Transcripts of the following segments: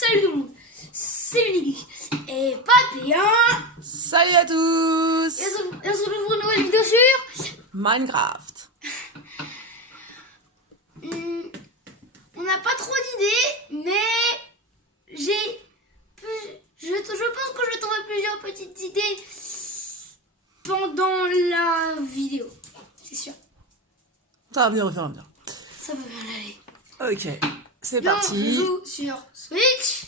Salut tout le monde, c'est Mini et Papy, hein. Salut à tous. Et on se retrouve pour une nouvelle vidéo sur Minecraft. On n'a pas trop d'idées, mais je pense que je vais trouver plusieurs petites idées pendant la vidéo, c'est sûr. Ça va venir, Ça va bien aller. Ok, c'est Donc, parti. on joue sur Switch.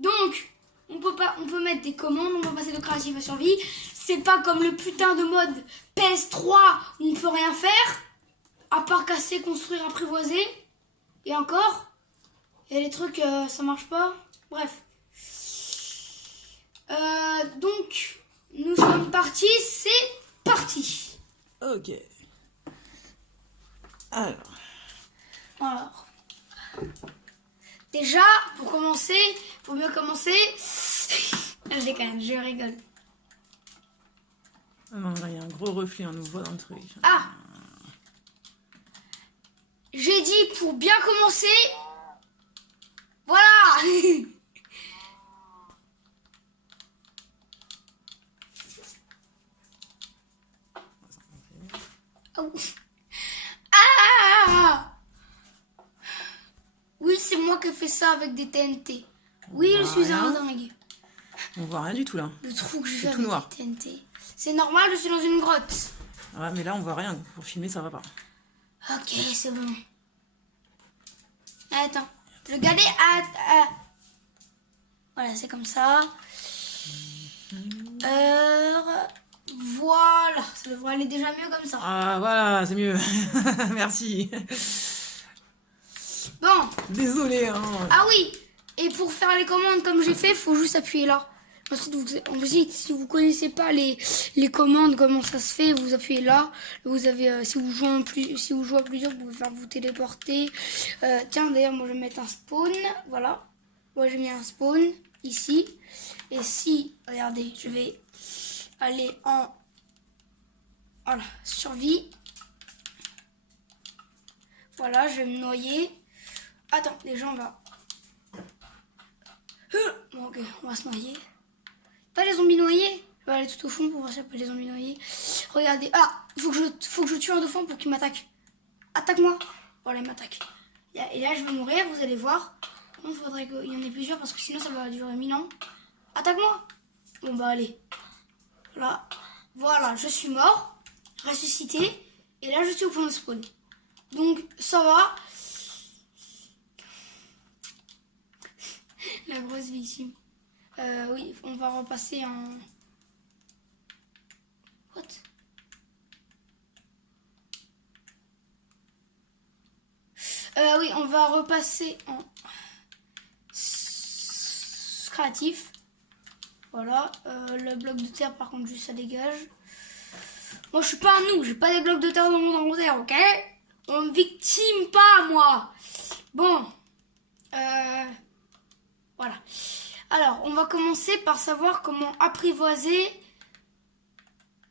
Donc, on peut mettre des commandes, on peut passer de créatif à survie. C'est pas comme le putain de mode PS3 où on peut rien faire, à part casser, construire, apprivoiser. Et encore, il y a des trucs, ça marche pas. Bref. Donc, nous sommes partis, c'est parti. Ok. Alors, déjà, pour commencer, faut bien commencer. Je déconne, je rigole. Oh non, il y a un gros reflet, on nous voit dans le truc. Ah, j'ai dit pour bien commencer. Voilà. Oh. Ah. Oui, c'est moi qui ai fait ça avec des TNT. Oui, je suis un dingue. On voit rien du tout là. Le trou que j'ai fait C'est tout avec noir. des TNT. C'est normal, je suis dans une grotte. Ouais, mais là on voit rien. Pour filmer, ça va pas. Ok, c'est bon. Attends, regardez. Voilà, c'est comme ça. Voilà, ça devrait aller déjà mieux comme ça. Ah voilà, c'est mieux. Merci. Bon. Désolé. Hein. Ah oui, et pour faire les commandes comme j'ai fait, il faut juste appuyer là. Ensuite, si vous connaissez pas les commandes, comment ça se fait, vous appuyez là. Vous avez, si vous jouez à plusieurs, vous pouvez faire vous téléporter. Tiens, d'ailleurs, moi je vais mettre un spawn. Voilà. Moi j'ai mis un spawn ici. Et si, regardez, je vais aller en voilà, survie. Voilà, je vais me noyer. Attends, déjà on va. Bon, ok, on va se noyer. Pas les zombies noyés. Je vais aller tout au fond pour voir si y a pas les zombies noyés. Regardez. Ah, faut que je tue un dauphin pour qu'il m'attaque. Attaque-moi. Voilà, il m'attaque. Et là, je vais mourir, vous allez voir. Il faudrait qu'il y en ait plusieurs parce que sinon ça va durer 1000 ans. Attaque-moi. Bon, bah allez. Là. Voilà, je suis mort. Ressuscité. Et là, je suis au point de spawn. Donc, ça va. La grosse victime. Oui, on va repasser en... What? Oui, on va repasser en... créatif. Voilà. Le bloc de terre, par contre, juste ça dégage. Moi, je suis pas un noob. J'ai pas des blocs de terre dans mon inventaire, ok? On me victime pas, moi. Bon. Voilà. Alors, on va commencer par savoir comment apprivoiser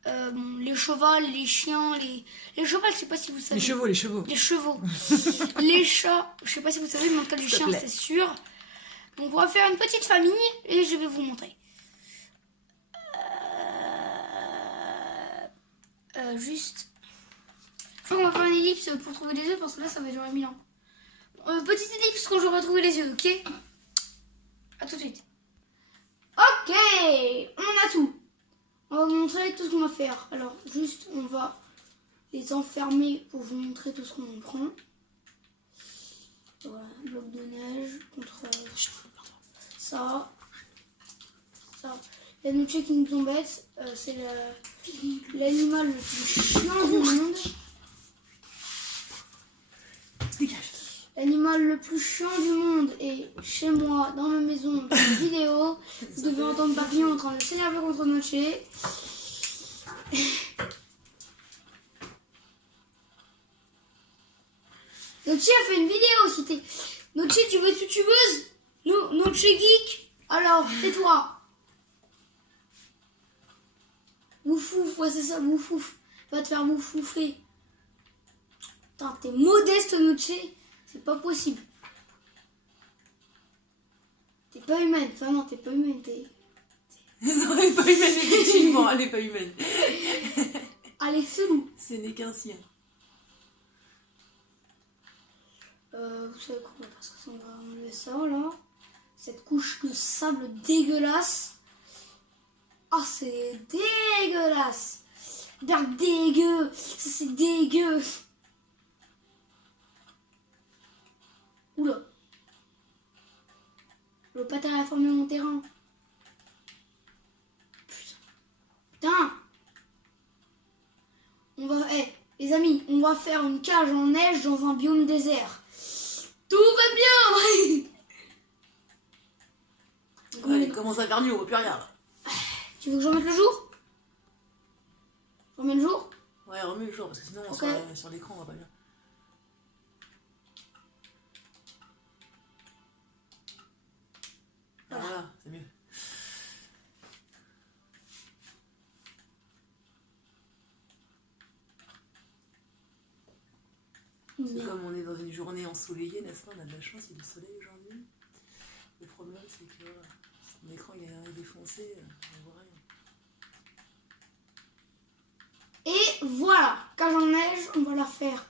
les chevaux, les chiens, les chevaux, je sais pas si vous savez. Les chevaux. Les chevaux. Les chats, je sais pas si vous savez, mais en tout cas, les chiens, c'est sûr. Donc, on va faire une petite famille et je vais vous montrer. Juste. Je crois qu'on va faire une ellipse pour trouver les œufs parce que là, ça va durer 1000 ans. Petite ellipse quand j'aurai trouvé les œufs, ok? A tout de suite. Ok, on a tout. On va vous montrer tout ce qu'on va faire. Alors, juste, on va les enfermer pour vous montrer tout ce qu'on prend. Voilà, bloc de neige contre ça. Ça. Il y a Nuche qui nous embête. C'est l'animal le plus chiant du monde. L'animal le plus chiant du monde est chez moi, dans ma maison, dans une vidéo. Vous devez entendre Papillon en train de s'énerver contre Noche. Noche a fait une vidéo aussi. Noche, tu veux être youtubeuse? Noche Geek? Alors, tais-toi. Woufouf, ouais c'est ça, woufouf. Va te faire woufouffer. Putain, t'es modeste, Noche. C'est pas possible. T'es pas humaine. Ça, non, t'es pas humaine. Non, elle est pas humaine, effectivement, elle est pas humaine. Elle est chelou. Ce n'est qu'un sien. Vous savez quoi, on va pas ça, on va enlever ça, là. Cette couche de sable dégueulasse. Ah, c'est dégueulasse. Regarde, dégueu. Ça, c'est dégueu. Oula. Je veux pas terraformer mon terrain. Putain. On va... les amis, on va faire une cage en neige dans un biome désert. Tout va bien. Ouais, il commence à faire mieux, on voit plus rien. Là. Tu veux que je remette le jour? Je remets le jour? Ouais, remets le jour, parce que sinon, Okay. sur l'écran, on voit pas bien. Voilà, c'est mieux. C'est comme on est dans une journée ensoleillée, n'est-ce pas? On a de la chance, il y a du soleil aujourd'hui. Le problème, c'est que voilà, mon écran il est défoncé, on voit rien. Et voilà, cage en neige, on va la faire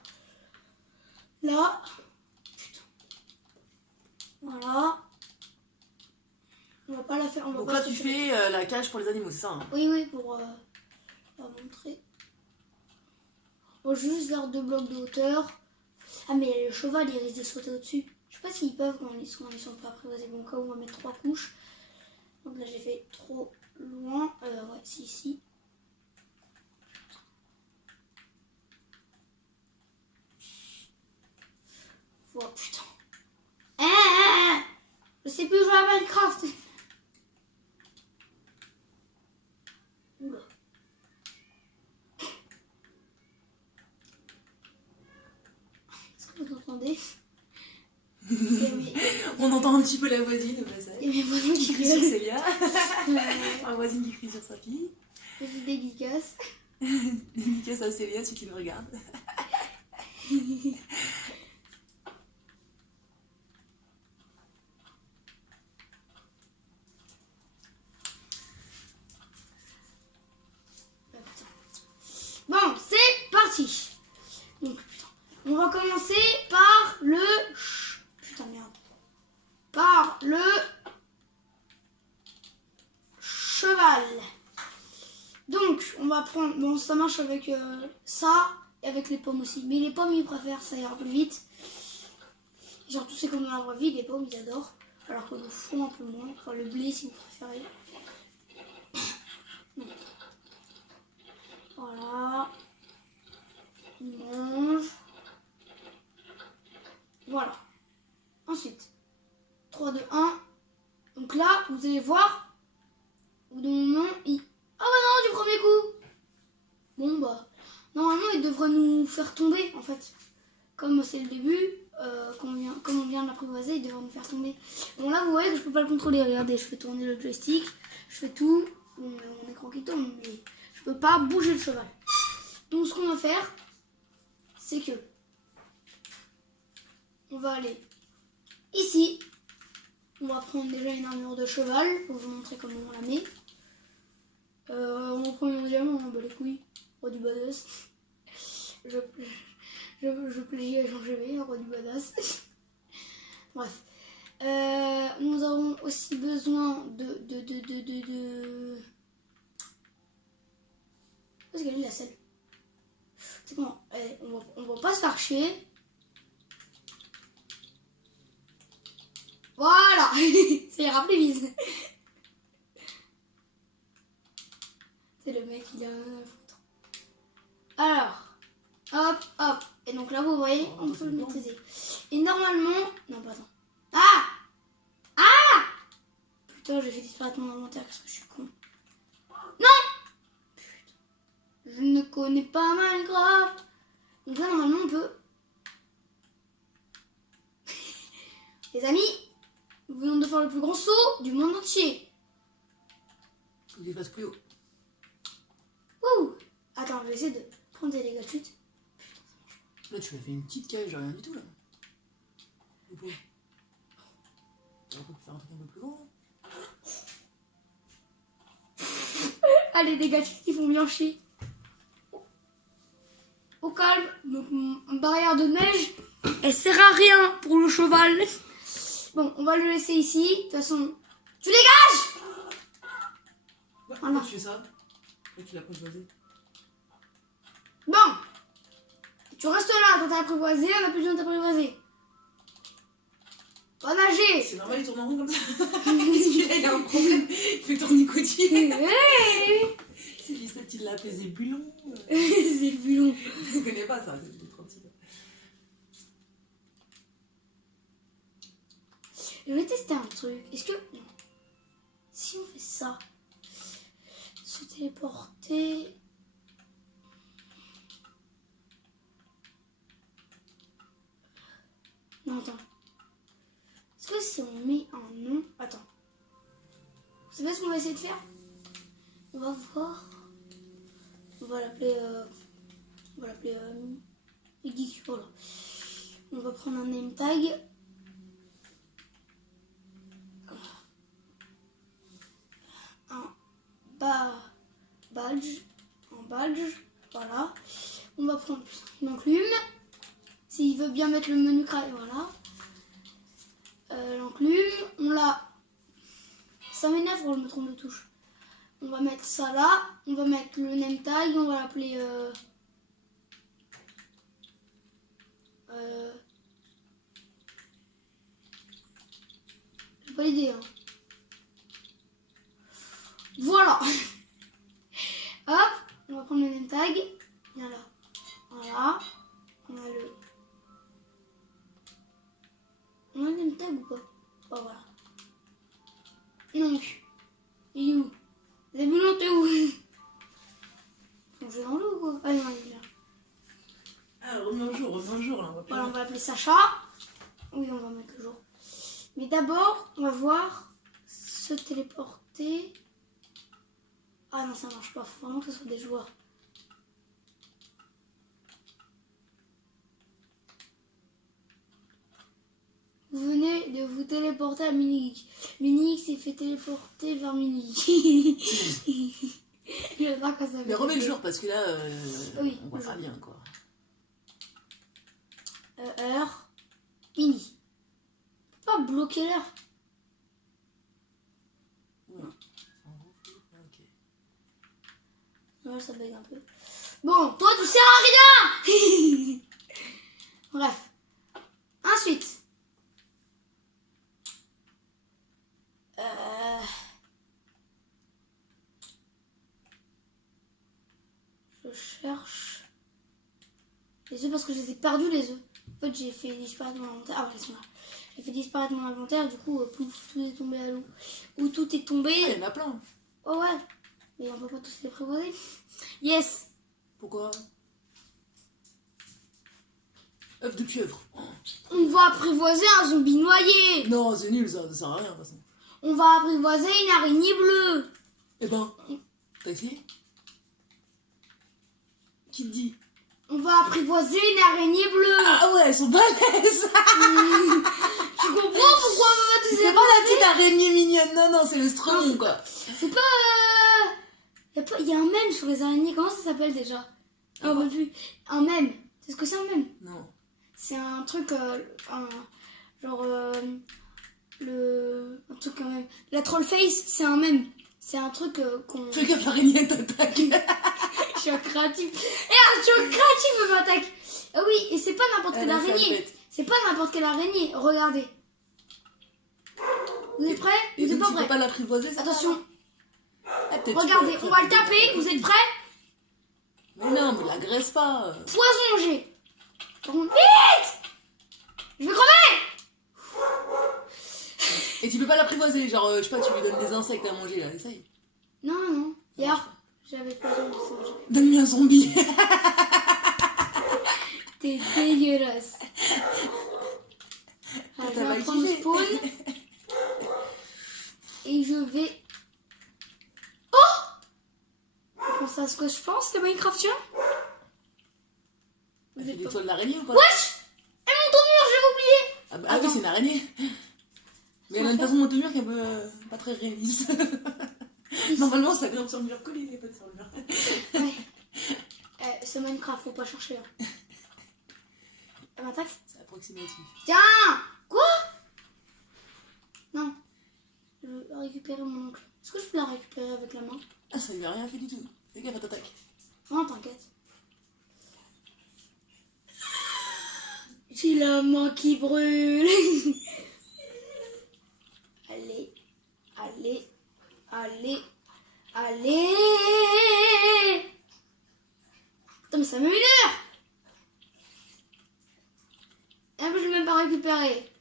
là. Putain. Voilà. On va pas la faire. On va Donc pas là, se tu faire- fais la cage pour les animaux, c'est ça hein? Oui, oui, pour la montrer. On va juste faire 2 blocs de hauteur. Ah, mais le cheval, il risque de sauter au-dessus. Je sais pas s'ils peuvent quand ils sont pas apprivoisés. Bon, au cas où, on va mettre 3 couches. Donc là, j'ai fait trop loin. Ouais, si, ici. Voilà, putain. Je sais plus jouer à Minecraft. Oula. Est-ce que vous entendez? On entend un petit peu la voisine au passage. Il y a mes voisins qui Qui crie sur gueulent. Célia. La voisine qui crie sur sa fille. Petite dédicace. Dédicace à Célia si tu me regardes. Bon, c'est parti. Donc, putain. On va commencer par le... Putain, merde. Par le... cheval. Donc, on va prendre... Bon, ça marche avec ça et avec les pommes aussi. Mais les pommes, ils préfèrent, ça ira plus vite. Surtout, c'est comme dans la vraie vie, les pommes, ils adorent. Alors que le foin, un peu moins. Enfin, le blé, si vous préférez. Donc, voilà. Il mange. Voilà. Ensuite, 3, 2, 1. Donc là, vous allez voir, au bout d'un moment, il... Ah bah non, du premier coup. Bon bah, normalement, il devrait nous faire tomber, en fait. Comme c'est le début, comme on vient de l'apprivoiser, il devrait nous faire tomber. Bon là, vous voyez que je peux pas le contrôler. Regardez, je fais tourner le joystick, je fais tout. Bon, mon écran qui tourne, mais je peux pas bouger le cheval. Donc ce qu'on va faire, c'est que on va aller ici. On va prendre déjà une armure de cheval pour vous montrer comment on la met. On va prendre une diamant, on bat les couilles. Roi du badass. Je plagie à Jean GV, roi du badass. Bref. Nous avons aussi besoin de... Où est-ce qu'elle est la selle? C'est bon, on va pas se faire chier. Voilà. Ça ira plus vite. C'est le mec, il a rien à foutre. Alors, hop, hop. Et donc là, vous voyez, on peut le maîtriser. Et normalement... Non, pardon. Ah! Ah! Putain, j'ai fait disparaître mon inventaire parce que je suis con. Non! Putain. Je ne connais pas Minecraft. Donc là, normalement, on peut... Les amis, nous venons de faire le plus grand saut du monde entier. Faut qu'il fasse plus haut. Wouh! Attends, je vais essayer de prendre des dégâts de chute. Là, tu m'as fait une petite cage, rien du tout là. Ou pas? Tu aurais pu faire un truc un peu plus grand. Ah, les dégâts qui font bien chier. Au calme. Donc, barrière de neige, elle sert à rien pour le cheval. Bon, on va le laisser ici. De toute façon, tu dégages. Pourquoi tu fais ça? Et tu l'as apprivoisé. Bon. Tu restes là, quand t'as apprivoisé, on n'a plus besoin de t'apprivoiser. Va nager. C'est normal, il tourne en rond comme ça. Celui-là, il a un problème. Il fait tournicotis. C'est lui, ça, tu l'as appelé Zébulon. Zébulon. Je ne connais pas ça, c'est trop petit. Je vais tester un truc. Est-ce que... Non. Si on fait ça. Se téléporter... Non, attends. Est-ce que si on met un nom... Attends. Vous savez ce qu'on va essayer de faire? On va voir... On va l'appeler... Geek, voilà. On va prendre un name tag. Un badge, voilà. On va prendre une enclume. S'il veut bien mettre le menu voilà. L'enclume, on l'a. Ça m'énerve pour le trompe de touche. On va mettre ça là. On va mettre le name tag. On va l'appeler. J'ai pas l'idée. Hein. Voilà. Hop, on va prendre le name tag. Viens là. Voilà. On a le. On a le name tag ou pas? Oh, voilà. Donc, il est où? Zébulon, t'es où? On joue dans l'eau ou quoi? Ah non, il est là. Ah, remets au jour là. Voilà, on va l'appeler Sacha. Oui, on va mettre le jour. Mais d'abord, on va voir se téléporter. Ah non, ça marche pas. Faut vraiment que ce soit des joueurs. Vous venez de vous téléporter à Mini-Geek. Mini-Geek s'est fait téléporter vers Mini-Geek. Je sais pas quand ça Mais remets le jour parce que là, oui, on voit pas bien quoi. Heure. Mini. Faut pas bloquer l'heure. Ouais. Ok. Ouais, ça bug un peu. Bon, toi tu sers à rien. Bref. Ensuite. Je cherche les œufs parce que je les ai perdus les œufs. En fait j'ai fait disparaître mon inventaire. Ah ouais, ils sont là. J'ai fait disparaître mon inventaire, du coup pouf, tout est tombé à l'eau. Ou tout est tombé. Ah, il y en a plein. Oh ouais. Mais on peut pas tous les prévoiser. Yes. Pourquoi? œuf de pieuvre. On va apprivoiser un zombie noyé. Non, c'est nul, ça sert à rien de toute façon. On va apprivoiser une araignée bleue. Eh ben, t'as essayé? Qui te dit? On va apprivoiser une araignée bleue. Ah ouais, elles sont balèzes. Tu comprends pourquoi on va tous C'est pas la petite araignée mignonne, non, c'est le strum quoi. C'est pas... Il y a un mème sur les araignées, comment ça s'appelle déjà? Ah, bah, plus. Un mème. C'est ce que c'est un mème? Non. C'est un truc, un truc quand même. La troll face, c'est un mème. C'est un truc qu'on... Fais gaffe, l'araignée t'attaque. Je suis un créatif. Je suis un créatif, elle m'attaque. Ah oui, et c'est pas n'importe quelle araignée. C'est pas n'importe quelle araignée. Regardez. Vous êtes prêts? Et Vous êtes donc pas tu peux prêts? pas l'apprivoiser, ça? Attention. Ah, peut-être Regardez, tu peux on va le taper. Vous êtes prêts? Mais non, mais l'agresse pas. Poison G. Vite! Je vais crever! Et tu peux pas l'apprivoiser, genre, je sais pas, tu lui donnes des insectes à manger, là, essaye. Non. Hier, j'avais poison G. Donne-lui un zombie. T'es dégueulasse. Alors, je T'as vais mal prendre kiffé. spawn. Et je vais... Oh! Vous pensez à ce que je pense, les Minecraftiens? Elle fait l'étoile d'araignée ou pas? Wesh! Et mon tournure, j'ai oublié! Ah, bah, ah oui, c'est une araignée. Mais elle a une façon de monter mur qui est un peu pas très réaliste. Normalement, ça grimpe sur le mur collé, les potes. c'est Minecraft, faut pas chercher. Hein. Elle m'attaque. C'est approximatif. Tiens. Quoi? Non. Je veux récupérer mon oncle. Est-ce que je peux la récupérer avec la main? Ah, ça lui a rien fait du tout. Fais gaffe à t'attaque. Non, t'inquiète. J'ai la main qui brûle. Allez, allez, allez, allez. Putain, mais ça met 1 heure. Et en plus, je l'ai même pas récupéré.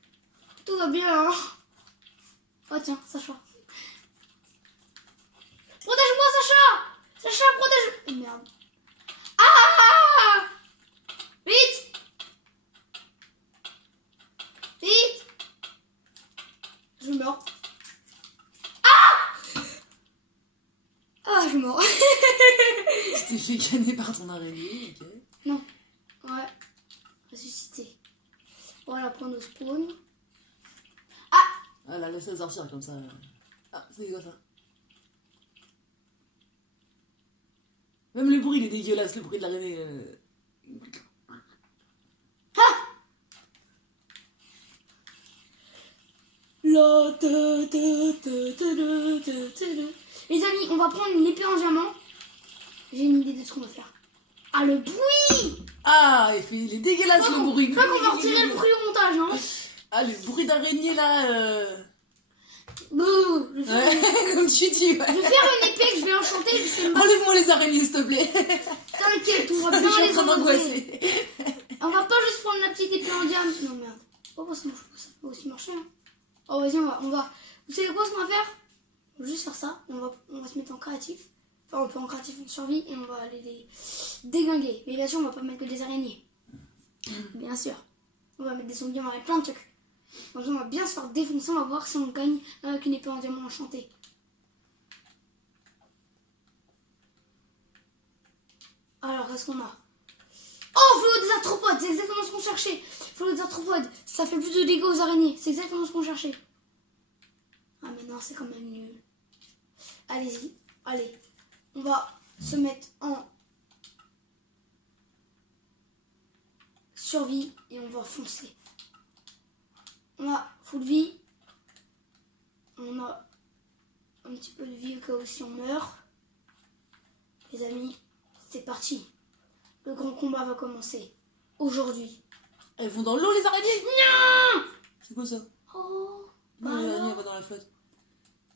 Tout va bien, hein. Oh tiens, Sacha. Protège-moi, Sacha. Sacha, protège. Oh, merde. Ah. Vite. Vite. Je meurs. Ah, je meurs. Tu t'es fait canner par ton araignée, ok. Non. Ouais. Ressuscité. Voilà, point de spawn. Ah là, laisse-la sortir comme ça. Ah, c'est quoi ça? Même le bruit, il est dégueulasse, le bruit de l'araignée. La, les amis, on va prendre une épée en diamant. J'ai une idée de ce qu'on va faire. Ah, le bruit! Ah, il est dégueulasse le bruit. Je crois qu'on va retirer le bruit au montage, hein. Ah, le bruit d'araignée là. Bouh, je vais faire, Ouais, comme tu dis, ouais. je vais faire une épée que je vais enchanter. Je sais pas. Enlève-moi les araignées, s'il te plaît. T'inquiète, on va Je bien suis en les train enlever. d'angoisser. On va pas juste prendre la petite épée en diamant. Non, merde. Oh, ça peut aussi marcher, hein. Oh, vas-y, on va. Vous savez quoi, ce qu'on va faire? On va juste faire ça. Et on va se mettre en créatif. Enfin, on peut en créatif, en survie. Et on va aller les déglinguer. Mais bien sûr, on va pas mettre que des araignées. Bien sûr. On va mettre des zombies, on va mettre plein de trucs. Donc, on va bien se faire défoncer. On va voir si on gagne avec une épée en diamant enchantée. Alors, qu'est-ce qu'on a? Oh, fléau des arthropodes, c'est exactement ce qu'on cherchait. Fléau des arthropodes, ça fait plus de dégâts aux araignées. C'est exactement ce qu'on cherchait. Ah, mais non, c'est quand même nul. Allez-y, allez. On va se mettre en survie et on va foncer. On a full vie. On a un petit peu de vie au cas où si on meurt. Les amis, c'est parti. Le grand combat va commencer. Aujourd'hui. Elles vont dans l'eau, les araignées. Non. C'est quoi ça? Oh. Non, Bah l'araignée alors. va dans la flotte.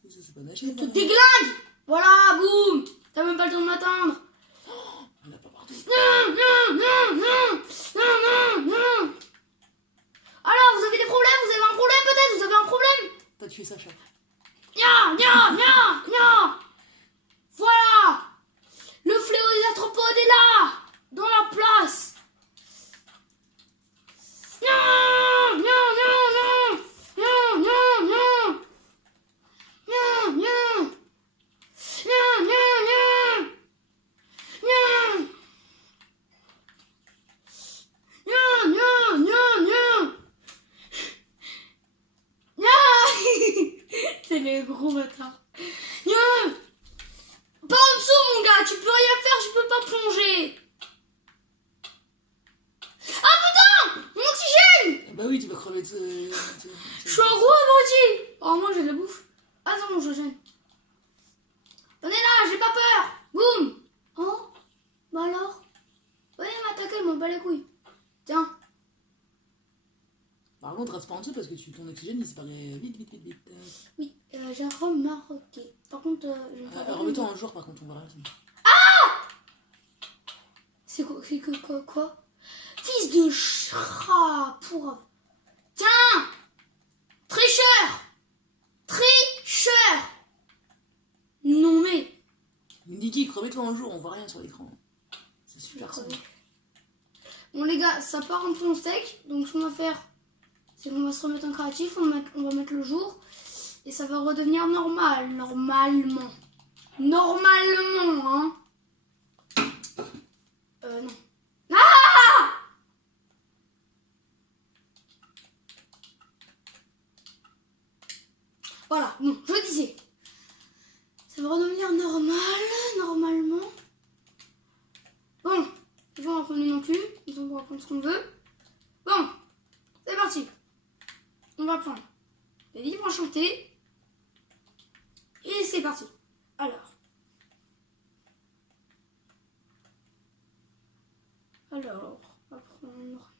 Ça, c'est pas nager. Je te déglingue. Voilà, boum. T'as même pas le temps de m'attendre. On n'a pas partout. Non, non, non, non. Non, non, non. Alors, vous avez des problèmes? Vous avez un problème peut-être? Vous avez un problème? T'as tué Sacha. Non, non, non, non. Voilà. Le fléau des arthropodes est là. Dans la place. Non, non, non, non. Non, non, non. Non, non. Non, non, non. Non. Non, non, non, non. Non. C'est le gros bâtard. Non. Pas en dessous, mon gars. Tu peux rien faire, je peux pas plonger. Ah putain. Mon oxygène. Ah bah oui, tu vas crever de ce. Je suis un gros abruti. Oh, moi j'ai de la bouffe. Ah non, je gêne. Venez là, j'ai pas peur. Boum. Oh. Bah alors. Ouais, m'attaquer, m'en bat les couilles. Tiens. Par contre, reste pas en dessous parce que ton oxygène il disparaît vite, vite, vite, vite. Oui, j'ai remarqué. Par contre, je vais faire Remets-toi en jour, par contre, on verra. C'est quoi? Fils de chat pour... Tiens. Tricheur. Tricheur. Non mais... Niki, remets-toi en jour, on voit rien sur l'écran. C'est super simple. Bon les gars, ça part un peu en steak. Donc ce qu'on va faire, c'est qu'on va se remettre en créatif. On va mettre le jour. Et ça va redevenir normal. Normalement. Normalement, hein. Non. Ah! Voilà, bon, je disais. Ça va redevenir normal, normalement. Bon, ce qu'on veut. Bon, c'est parti. On va prendre les livres enchantés. Et c'est parti. Alors, on va prendre...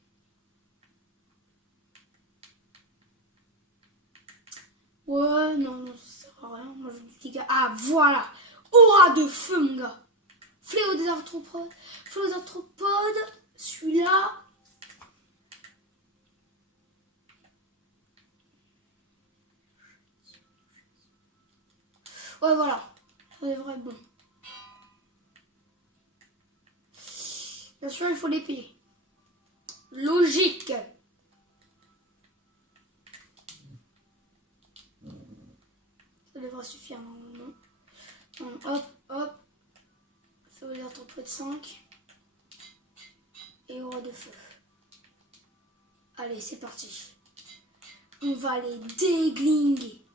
Ouais, non, ça sert à rien. Moi, je dis, les gars. Ah, voilà. Aura de feu, mon gars. Fléau des arthropodes. Fléau des arthropodes. Celui-là. Ouais, voilà. Ça devrait être bon. Bien sûr, il faut l'épée. Logique. Ça devrait suffire normalement. Donc, hop, hop. Feu aux arthropodes 5. Et aura de feu. Allez, c'est parti. On va les déglinguer.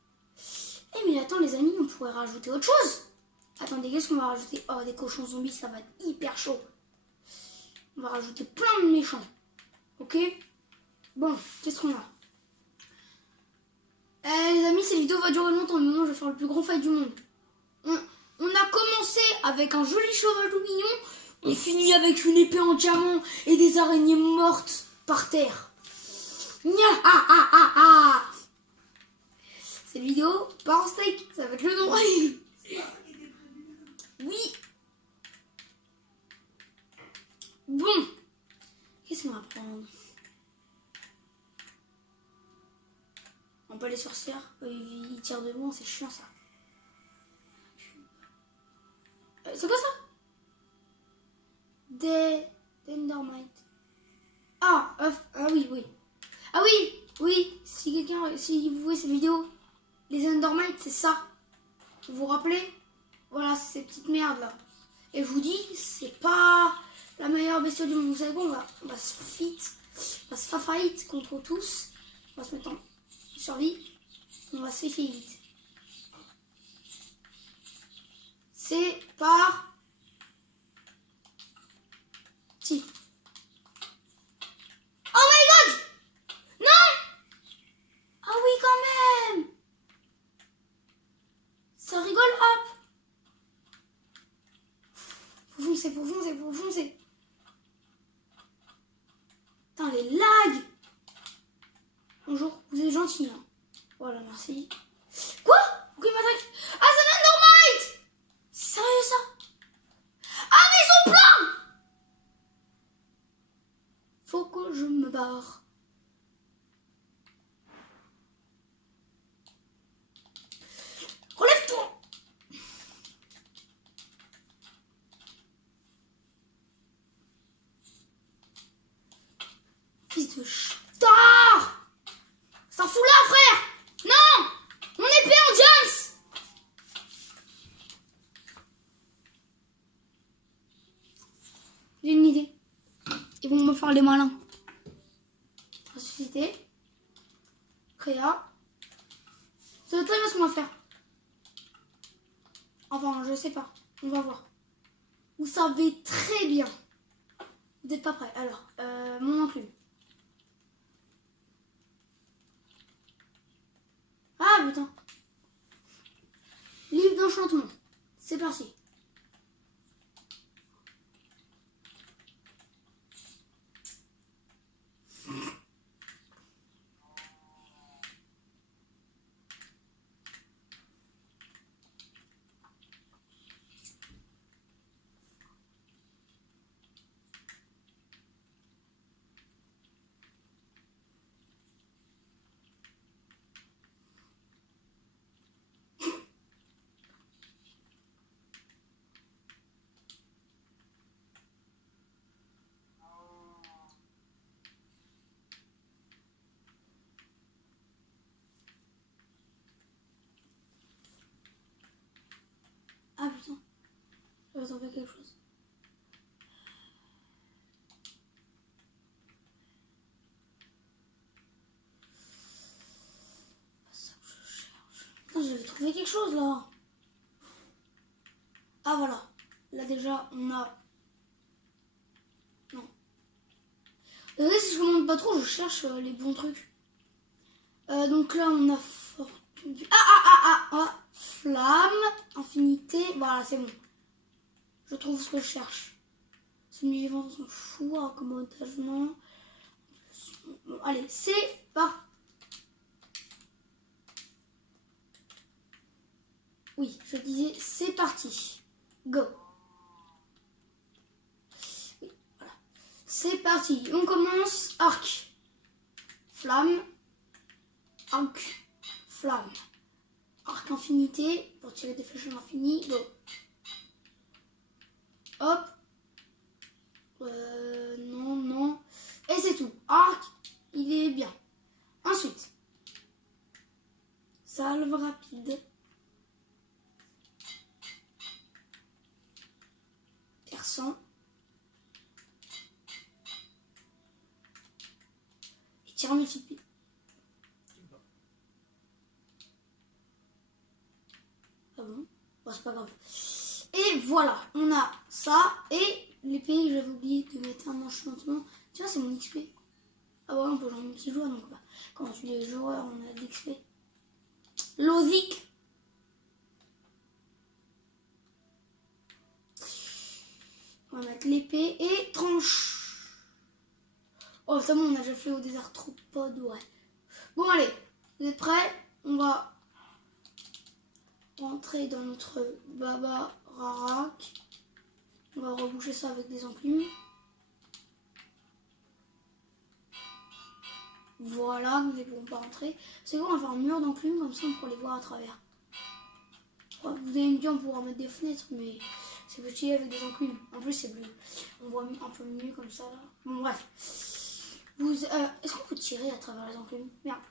Eh mais attends les amis, on pourrait rajouter autre chose. Attendez, qu'est-ce qu'on va rajouter? Oh, des cochons zombies, ça va être hyper chaud. On va rajouter plein de méchants. Ok? Bon, qu'est-ce qu'on a? Les amis, cette vidéo va durer longtemps, mais moi je vais faire le plus grand fight du monde. On a commencé avec un joli cheval tout mignon. On finit avec une épée en diamant et des araignées mortes par terre. Nya ah ah ah ah. Cette vidéo part en steak, ça va être le nom. Oui. Bon. Qu'est-ce qu'on va prendre? On peut les sorcières. Ils tirent de loin, c'est chiant ça. C'est quoi ça? Des Endermites. Ah oui, oui. Ah oui, oui. Si vous voyez cette vidéo, les Endermites, c'est ça. Vous vous rappelez? Voilà, c'est ces petites merdes là. Et je vous dis, c'est pas la meilleure bestiole du monde. Vous savez quoi, on va se fight contre tous. On va se mettre en survie. On va se faire vite. C'est parti. Oh my god! Non! Ah oui, quand même! Ça rigole, hop! Faut foncer, faut foncer, faut foncer. Putain, les lags! Bonjour, vous êtes gentil, hein. Voilà, merci. Quoi? Pourquoi il m'attaque? Ah, c'est un Endermite! C'est sérieux, ça? Ah, mais ils sont pleins! Faut que je me barre. Relève-toi! Fils de chetard! Ça fout là, frère! Non! Mon épée en diams! J'ai une idée. Ils vont me faire les malins. Ressusciter. Créa. C'est très bien ce qu'on va faire. Enfin, je sais pas. On va voir. Vous savez très bien. Vous n'êtes pas prêts. Alors, mon enclume. Ah putain. Livre d'enchantement. C'est parti. Ah putain. Je vais trouver quelque chose. Putain, j'avais trouvé quelque chose là. Ah voilà. Là déjà, on a... Non. Si je commande pas trop, je cherche les bons trucs. Donc là, on a fortune. Flamme, infinité. Voilà, c'est bon. Je trouve ce que je cherche. Semi-vivant, on s'en fout. Accommodage, non. Bon, allez, c'est parti. Oui, je disais, c'est parti. Go. Oui, voilà. C'est parti. On commence. Arc. Flamme. Arc. Flamme. Arc infinité. Pour tirer des flèches à l'infini. Go. Hop. Non, non. Et c'est tout. Arc, il est bien. Ensuite. Salve rapide. Perçant. Et tir multiple. Ah bon? Bon, c'est pas grave. Et voilà, on a ça. Et l'épée, j'avais oublié de mettre un enchantement. Tiens, c'est mon XP. Ah ouais, on peut jouer un petit joueur. Donc, quand on suit les joueurs, on a de l'XP. Logique. On va mettre l'épée et tranche. Oh, c'est bon, on a déjà fait au désert Tropode, ouais. Bon, allez, vous êtes prêts? On va rentrer dans notre Baba Rarak. On va reboucher ça avec des enclumes. Voilà, nous ne pourrons pas rentrer. C'est bon, on va faire un mur d'enclumes, comme ça on pourra les voir à travers. Vous allez me dire, on pourra mettre des fenêtres, mais c'est petit avec des enclumes. En plus, c'est bleu. On voit un peu mieux comme ça, là. Bon, bref. Est-ce qu'on peut tirer à travers les enclumes? Merde.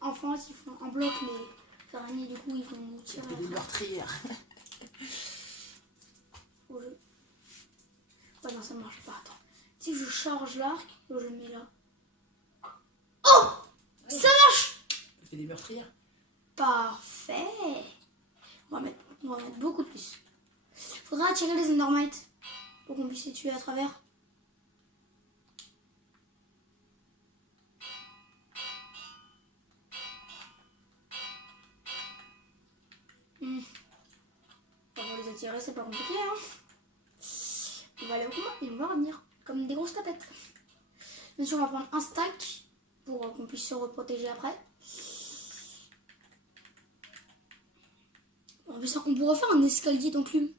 Enfin, ils font un bloc, les araignées, du coup, ils vont nous tirer. C'est des meurtrières. Oh, ouais, non, ça marche pas. Attends. Si je charge l'arc, je le mets là. Oh, ça marche. Ça fait des meurtrières. Parfait. On va mettre beaucoup plus. Faudra attirer les Endermites pour qu'on puisse les tuer à travers. Pour les attirer, c'est pas compliqué, hein. On va aller au combat et on va revenir comme des grosses tapettes. Bien sûr, on va prendre un stack pour qu'on puisse se reprotéger après. On pourra faire un escalier d'enclumes.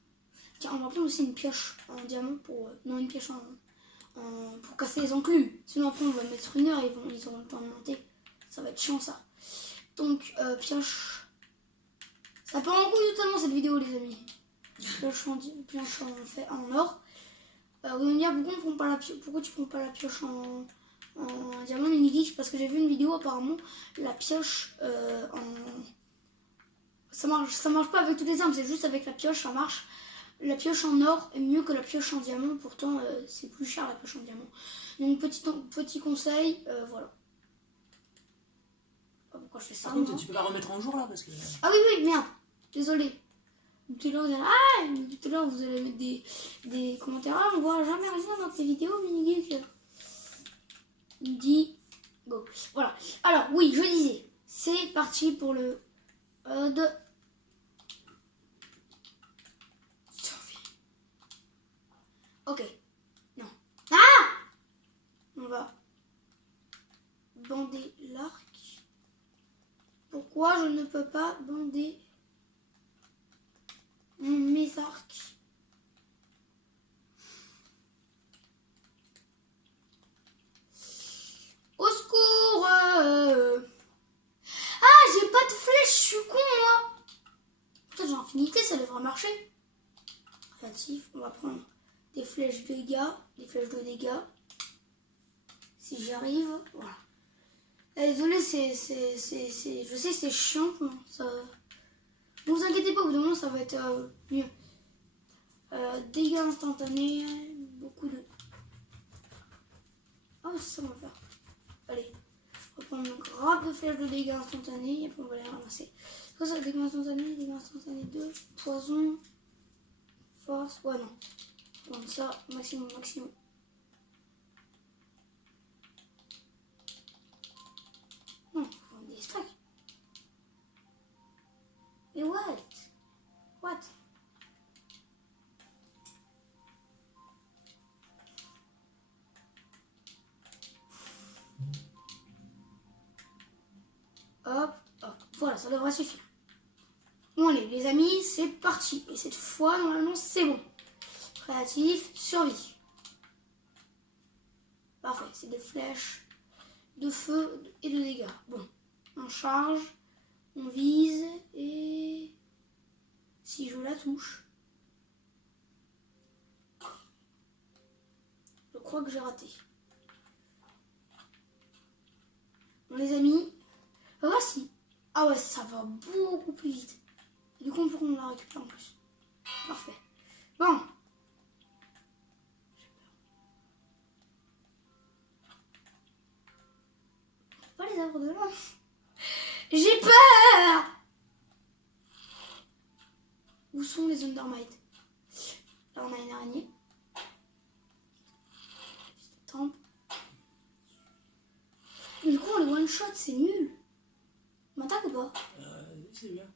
Tiens, on va prendre aussi une pioche en diamant pour... non, une pioche pour casser les enclumes. Sinon après on va mettre une heure et ils auront le temps de monter. Ça va être chiant ça. Donc, pioche... Ça part en couille totalement cette vidéo les amis. Pioche en or. Vous allez me dire pourquoi tu prends pas la pioche en diamant mini-geek? Parce que j'ai vu une vidéo apparemment, la pioche ça marche pas avec toutes les armes, c'est juste avec la pioche ça marche. La pioche en or est mieux que la pioche en diamant, pourtant c'est plus cher la pioche en diamant. Donc petit conseil, voilà. Pourquoi je fais ça? Par contre, tu peux la remettre en jour là parce que... Ah oui, merde, désolé. Tout à l'heure vous allez mettre des commentaires. Ah, on voit jamais rien dans tes vidéos, mini-geek. Il dit go. Voilà. Alors, oui, je disais, c'est parti pour le de survie. Ok. Non. Ah! On va bander l'arc. Pourquoi je ne peux pas bander mes arcs? Au secours! Ah, j'ai pas de flèche, je suis con moi! Peut-être j'ai infinité, ça devrait marcher. Créatif, on va prendre des flèches de dégâts, si j'y arrive, voilà. Désolé, je sais c'est chiant, ça... Ne vous inquiétez pas, au bout d'un moment ça va être mieux. Dégâts instantanés, beaucoup de... Ah, c'est ça qu'on va faire. Allez, on va prendre une grappe de flèches de dégâts instantanés et puis on va les ramasser. C'est quoi ça, dégâts instantanés 2, poison, force, ouais non. prendre ça, maximum. Non, faut prendre des stacks. Mais what? Hop. Voilà, ça devrait suffire. Bon allez, les amis, c'est parti. Et cette fois, normalement, c'est bon. Créatif, survie. Parfait, c'est des flèches de feu et de dégâts. Bon, on charge, on vise et... Si je la touche... Je crois que j'ai raté. Bon les amis, voici. Ah ouais, ça va beaucoup plus vite. Et du coup, on peut la récupérer en plus. Parfait. Bon. Pas les arbres de là. J'ai peur. Où sont les Undermites? Là, on a une araignée. Temple. Mais du coup, on les one-shot, c'est nul. On m'attaque ou pas? C'est bien.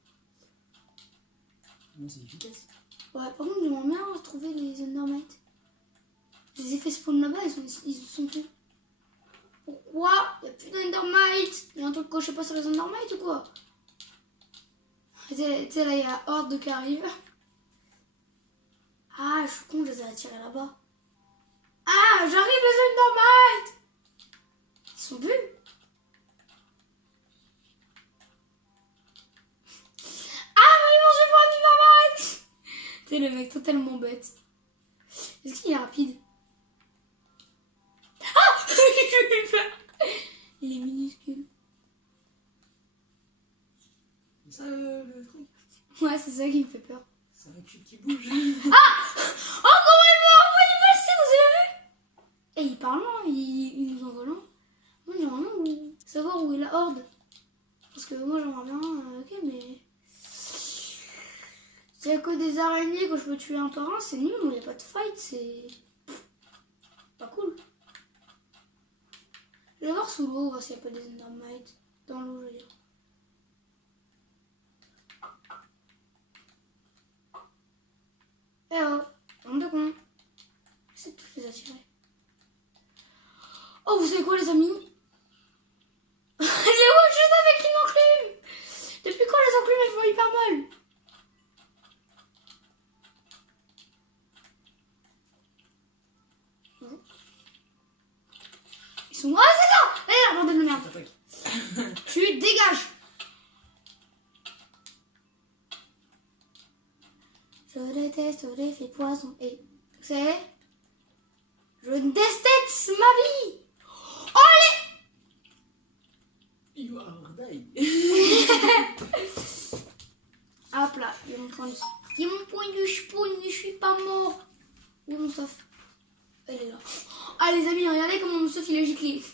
Non, c'est efficace. Ouais, par contre, j'aimerais bien trouver les Undermites. Je les ai fait spawn là-bas, ils sont plus. Pourquoi? Il n'y a plus d'Undermite. Il y a un truc que je sais pas sur les Undermites ou quoi? Tu sais, là, il y a Horde qui arrive. Ah, je suis con, je les ai attirés là-bas. Ah, j'arrive les Undermites. Ils sont plus. Ah, mais ils mangent pas d'Undermite. Tu sais, le mec totalement bête. Est-ce qu'il est rapide? Ah. J'ai eu peur. Il est minuscule. C'est ça le truc? Ouais, c'est ça qui me fait peur. C'est un cube qui bouge. Ah. Oh, comment il m'a envoyé passer, vous avez vu? Et il parle, hein, il nous envoie loin. Moi, j'aimerais bien savoir où est la horde. Parce que moi, j'aimerais bien... ok, mais... S'il y a que des araignées que je peux tuer un par un, c'est nul. Il n'y a pas de fight, c'est... pas cool. Je vais voir sous l'eau, voir s'il n'y a pas des Endermites. Dans l'eau, je veux dire. Eh oh, bande de cons. J'essaie de tous les attirer. Oh, vous savez quoi, les amis? Les one-shot avec une enclume. Depuis quand les enclumes, elles font hyper mal? Ils sont... Ah, c'est là. Là, bordel de merde. Tu dégages. Je déteste les filles poissons. Et vous savez, je déteste ma vie. Oh, allez. You are die. Hop là, il y a mon point de spawn, je suis pas mort. Où est mon stuff? Elle est là. Ah les amis, regardez comment mon stuff il est giclé.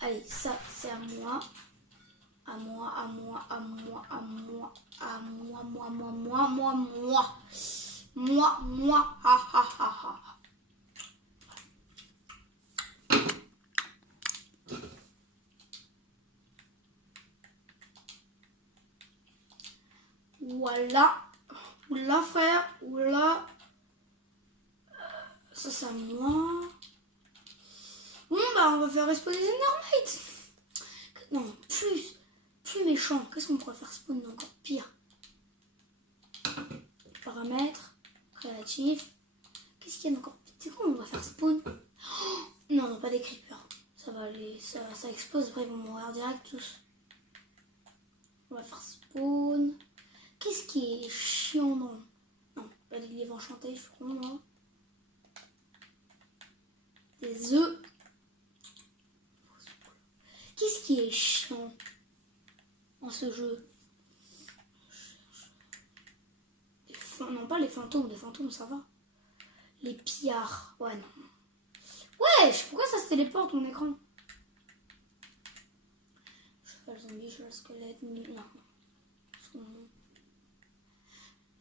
Allez, ça c'est à moi. À moi. Moi. Ha. Voilà. Oula frère, oula. Ça c'est à moi. Bon bah on va faire respawner les Endermites. Non, plus méchant. Qu'est-ce qu'on pourrait faire spawn encore pire? Paramètres, créatif. Qu'est-ce qu'il y a encore? C'est quoi on va faire spawn? Oh, non, pas des creepers. Ça va aller, ça explose, après ils vont mourir direct tous. On va faire spawn. Qu'est-ce qui est chiant non? Non, pas des livres enchantés, je crois, moi. Des œufs. Qu'est-ce qui est chiant en ce jeu? Non, pas les fantômes ça va. Les pillards, ouais non. Wesh, pourquoi ça se téléporte mon écran? Cheval zombie, cheval squelette, non.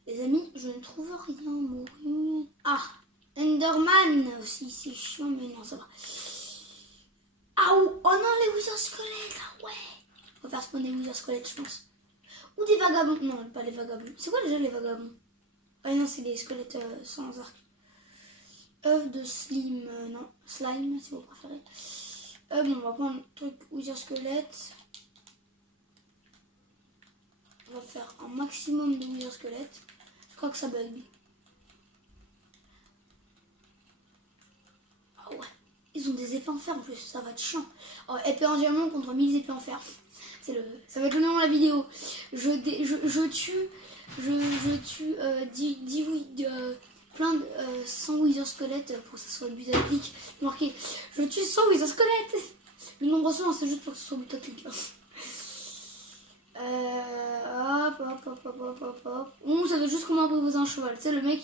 Les amis, je ne trouve rien, mourir. Ah, Enderman aussi, c'est chiant, mais non, ça va. Ah, oh non, les wither squelettes, ah ouais. On va faire spawner des wither squelettes, je pense. Ou des vagabonds. Non, pas les vagabonds. C'est quoi déjà les vagabonds? Ah non, c'est des squelettes sans arc. œuf de slime, non, slime si vous préférez. Bon, on va prendre un truc wither squelette. On va faire un maximum de wither squelette. Je crois que ça bug. Ah ouais, ils ont des épées en fer en plus, ça va être chiant. Oh, épée en diamant contre 1000 épées en fer. Ça va être le nom de la vidéo. Je tue plein de 100 wither squelettes pour que ça soit butaclic. Marqué, je tue 100 wither squelettes. Le nombre 100, c'est juste pour que ce soit butaclic. Hop. Ça veut juste comment apprivoiser un cheval. Tu sais, le mec,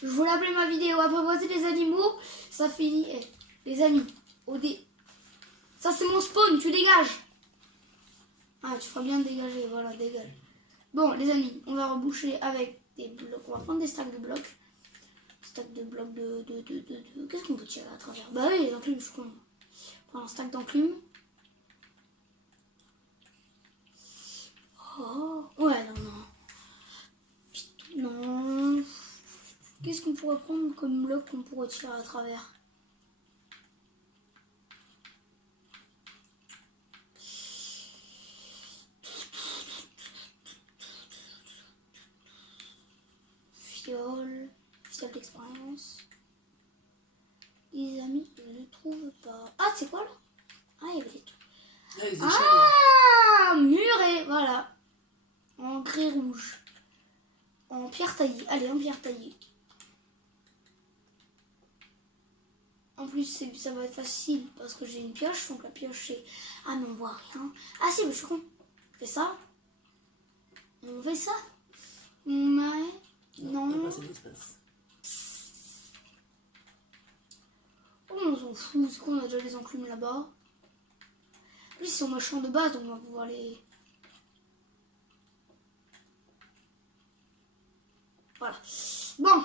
je voulais appeler ma vidéo apprivoiser les animaux. Ça finit. Les amis, ça c'est mon spawn, tu dégages. Ah, tu feras bien de dégager, voilà, dégage. Bon, les amis, on va reboucher avec des blocs. On va prendre des stacks de blocs. Stack de blocs de... Qu'est-ce qu'on peut tirer à travers? Bah oui, les enclumes, je suis con. On prend un stack d'enclumes. Oh, ouais, non. Qu'est-ce qu'on pourrait prendre comme bloc qu'on pourrait tirer à travers? Fiole d'expérience. Les amis, je ne trouve pas. Ah, c'est quoi là? Ah, il y avait des trucs. Là, les échelles. Ah, muré, voilà. En gris rouge. En pierre taillée. Allez, en pierre taillée. En plus, ça va être facile parce que j'ai une pioche. Donc la pioche, c'est... Ah, mais on voit rien. Ah, si, mais je suis con. On fait ça. On fait ça. Ouais. Non. Il y a pas assez d'espace. Oh, on s'en fout. C'est quoi, on a déjà les enclumes là-bas. En plus, ils sont méchants de base, donc on va pouvoir les... Voilà. Bon.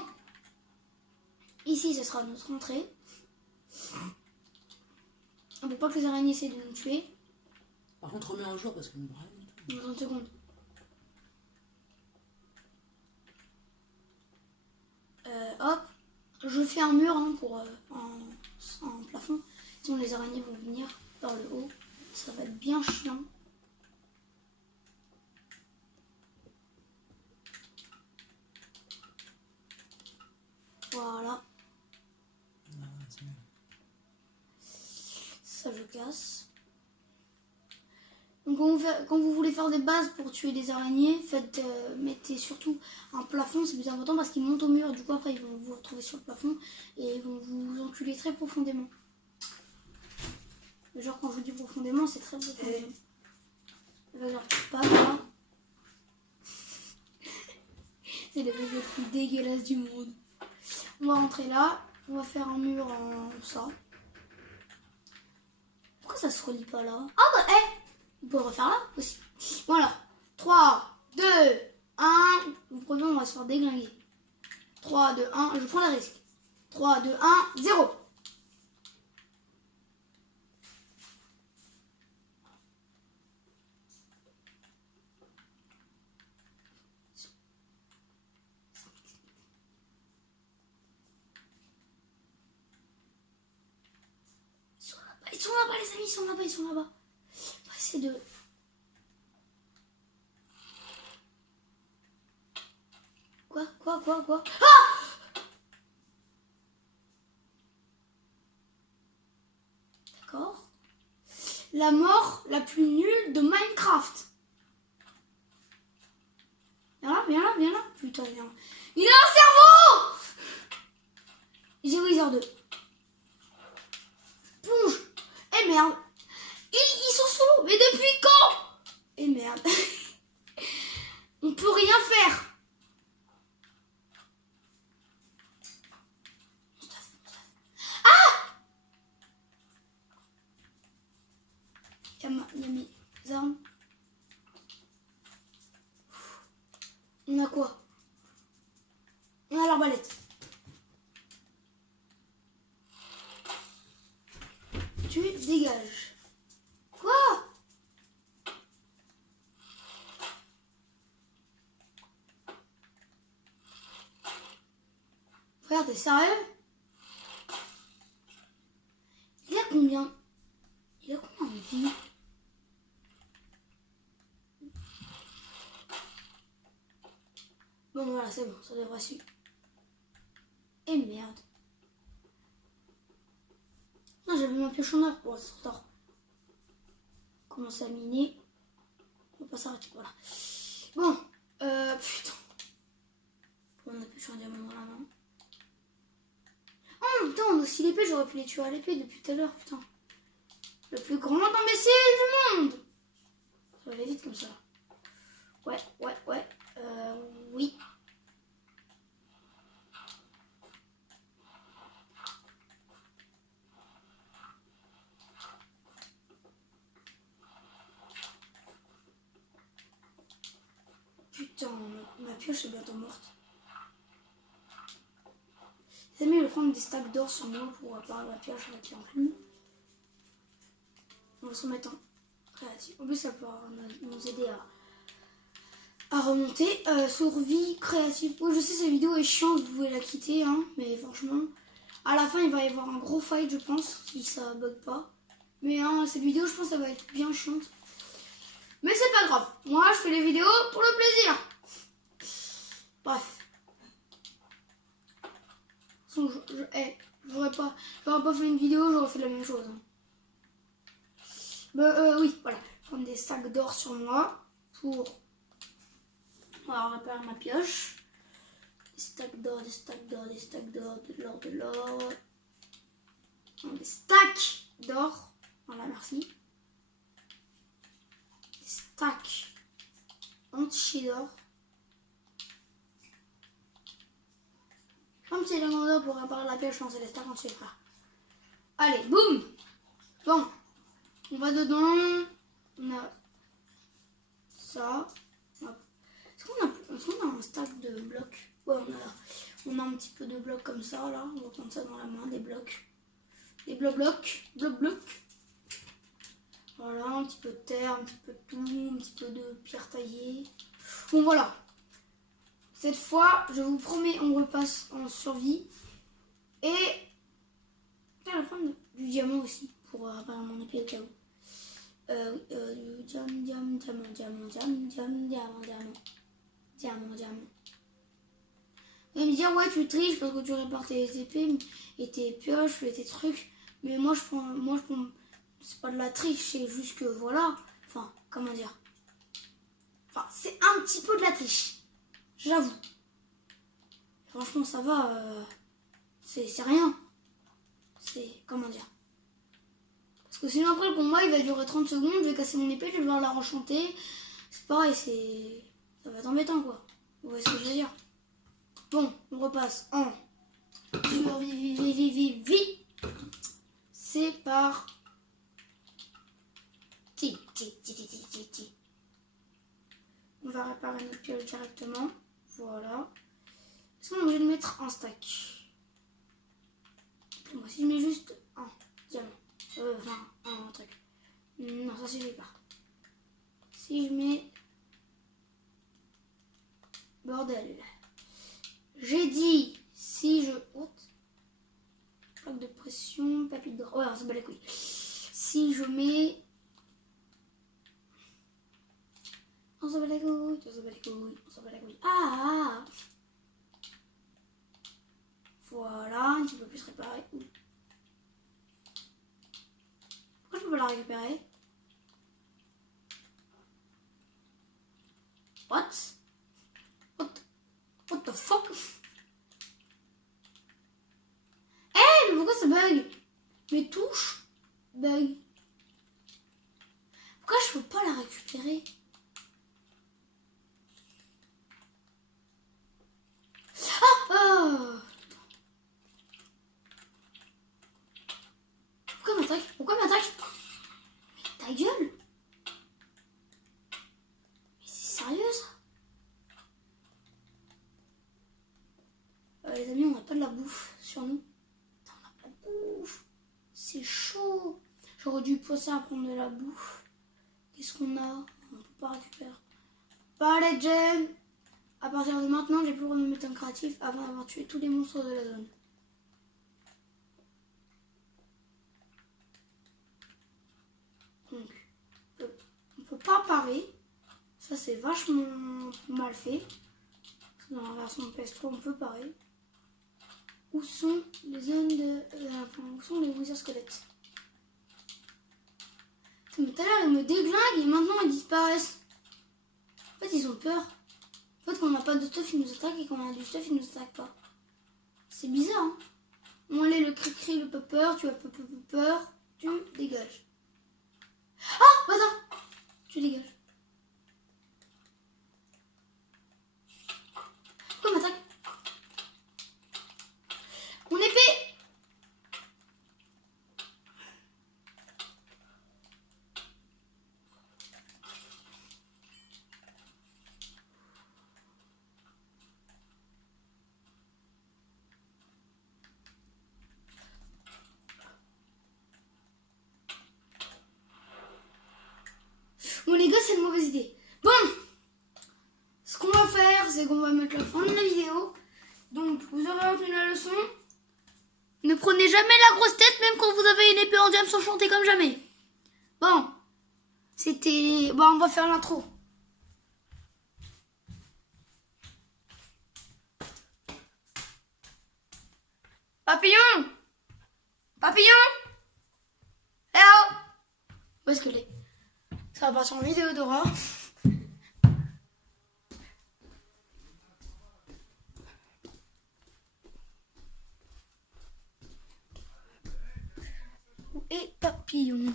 Ici, ce sera notre entrée. On peut pas que les araignées essaient de nous tuer. Par contre, remets en jour parce qu'on brûle. Dans 30 secondes. Hop. Je fais un mur pour un plafond. Sinon, les araignées vont venir par le haut. Ça va être bien chiant. Voilà. Ça, je casse. Donc quand vous voulez faire des bases pour tuer des araignées, mettez surtout un plafond, c'est plus important parce qu'ils montent au mur, du coup après ils vont vous retrouver sur le plafond et ils vont vous enculer très profondément. Mais genre quand je vous dis profondément, c'est très profondément. Genre pas là. C'est le bébé le plus dégueulasse du monde. On va rentrer là, on va faire un mur en ça. Pourquoi ça se relie pas là? Ah bah on peut le refaire là aussi. Voilà. 3, 2, 1. Vous prenez, on va se faire déglinguer. 3, 2, 1. Je prends le risque. 3, 2, 1, 0. Ils sont là-bas, les amis, ils sont là-bas. On va essayer de... Quoi? Ah! D'accord. La mort la plus nulle de Minecraft. Viens là. Putain, viens là. Il a un cerveau! J'ai Wither 2. Plonge. Eh merde. Ils sont sous l'eau. Mais depuis quand? Eh merde. On peut rien faire. Ah! Il y a mes armes. On a quoi? On a l'arbalète. Frère, t'es sérieux? Il a combien? Il a combien de vie? Bon, voilà, c'est bon, ça devrait suivre. Et merde. Non, j'avais ma pioche en or. Bon, c'est trop tard. Commence à miner. On va pas s'arrêter, voilà. Bon, putain. On a pioche en diamant dans la main. Oh putain, on a aussi l'épée, j'aurais pu les tuer à l'épée depuis tout à l'heure, putain. Le plus grand imbécile du monde. Ça va aller vite comme ça. Ouais. Oui. Putain, ma pioche est bientôt morte. Les amis, je vais prendre des stacks d'or sur moi pour avoir la pioche avec l'enclume. On va se remettre en créatif. En plus, ça peut nous aider à remonter. Survie créative. Oui, je sais, cette vidéo est chiante, vous pouvez la quitter, hein, mais franchement, à la fin, il va y avoir un gros fight, je pense, si ça bug pas. Mais hein, cette vidéo, je pense, ça va être bien chiante. Mais c'est pas grave. Moi, je fais les vidéos pour le plaisir. Bref. J'aurais pas fait une vidéo, j'aurais fait la même chose. Hein. Oui, voilà. Je prends des sacs d'or sur moi pour réparer ma pioche. Des stacks d'or, de l'or, de l'or. Des stacks d'or. Voilà, merci. Des stacks entiers d'or. Comme c'est le monde pour réparer la pioche, c'est les stacks entiers, frère. Allez, boum. Bon, on va dedans. On a ça. Est-ce qu'on a un stack de blocs? Ouais, on a un petit peu de blocs comme ça, là. On va prendre ça dans la main, des blocs. Des blocs. Voilà, un petit peu de terre, un petit peu de tout, un petit peu de pierre taillée. Bon, voilà. Cette fois, je vous promets, on repasse en survie. Et je vais prendre du diamant aussi pour réparer mon épée au cas où. Diamant. Vous allez me dire, ouais, tu triches parce que tu répares tes épées et tes pioches et tes trucs. Mais moi, je prends, c'est pas de la triche, c'est juste que voilà. Enfin, comment dire. Enfin, c'est un petit peu de la triche. J'avoue. Franchement, ça va. C'est rien. C'est, comment dire. Parce que sinon, après, le combat, il va durer 30 secondes. Je vais casser mon épée, je vais devoir la renchanter. C'est pareil, ça va être embêtant, quoi. Vous voyez ce que je veux dire? Bon, on repasse en survie. C'est par... On va réparer notre pioche directement. Voilà. Est-ce qu'on est obligé de mettre un stack? Moi, si je mets juste un diamant. Enfin, un truc. Non, ça suffit pas. Si je mets... Bordel. J'ai dit, si je... What? Plaque de pression, papier d'or. Ouais, on se bat les couilles. Si je mets... On se bat les couilles. Ah! Voilà, un petit peu plus réparé. Pourquoi je peux pas la récupérer? What the fuck? Mais pourquoi ça bug? Mes touches bug. Pourquoi je peux pas la récupérer? Pourquoi il m'attaque? Mais ta gueule! Mais c'est sérieux ça? Les amis, on n'a pas de la bouffe sur nous. Putain, on n'a pas de bouffe. C'est chaud. J'aurais dû penser à prendre de la bouffe. Qu'est-ce qu'on a? On peut pas récupérer. Pas les gemmes. À partir de maintenant, j'ai plus le droit de me mettre en créatif avant d'avoir tué tous les monstres de la zone. Donc, on peut pas parer. Ça, c'est vachement mal fait. Dans la version PS3, on peut parer. Où sont les zones de... où sont les wizards squelettes? Mais tout à l'heure, ils me déglinguent et maintenant, ils disparaissent. En fait, ils ont peur. En fait, quand on n'a pas de stuff, ils nous attaquent. Et quand on a du stuff, ils nous attaquent pas. C'est bizarre, hein. Bon, allez, le cri-cri, le peur, tu as peur, tu dégages. Ah, bâtard! Tu dégages. Pourquoi il m'attaque? Mon épée! Bon les gars, c'est une mauvaise idée. Bon, ce qu'on va faire, c'est qu'on va mettre la fin de la vidéo. Donc, vous aurez retenu la leçon. Ne prenez jamais la grosse tête, même quand vous avez une épée en diamant enchantée comme jamais. Bon, c'était... Bon, on va faire l'intro. Papillon! Papillon! Hello! Où est-ce qu'elle est? Ça va partir en vidéo d'horreur. Où est Papillon?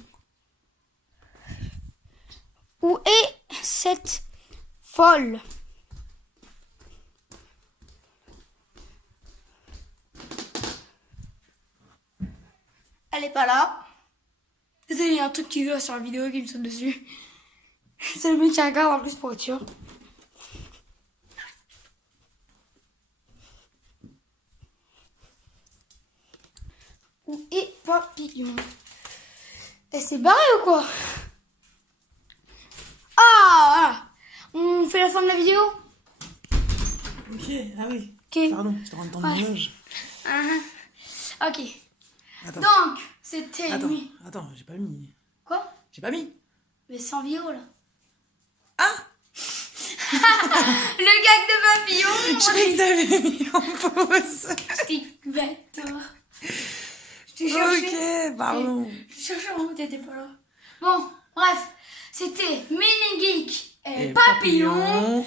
Où est cette folle? Elle est pas là. Il y a un truc qui va sur la vidéo qui me saute dessus. C'est le mec qui regarde en plus pour être sûr. Où est Papillon? Elle s'est barrée ou quoi? Ah, voilà. On fait la fin de la vidéo? Ok, ah oui. Ok. Pardon, je te rends dans le montage. Ok. Attends. Donc, c'était... Attends, j'ai pas mis. Quoi? J'ai pas mis. Mais c'est en vidéo là. Ah! Le gag de Papillon. Je croyais que t'avais mis en pause. T'es bête, toi. Je t'ai cherché. Ok, pardon. Je t'ai cherché en haut, t'étais pas là. Bon, bref. C'était Mini Geek et Papillon.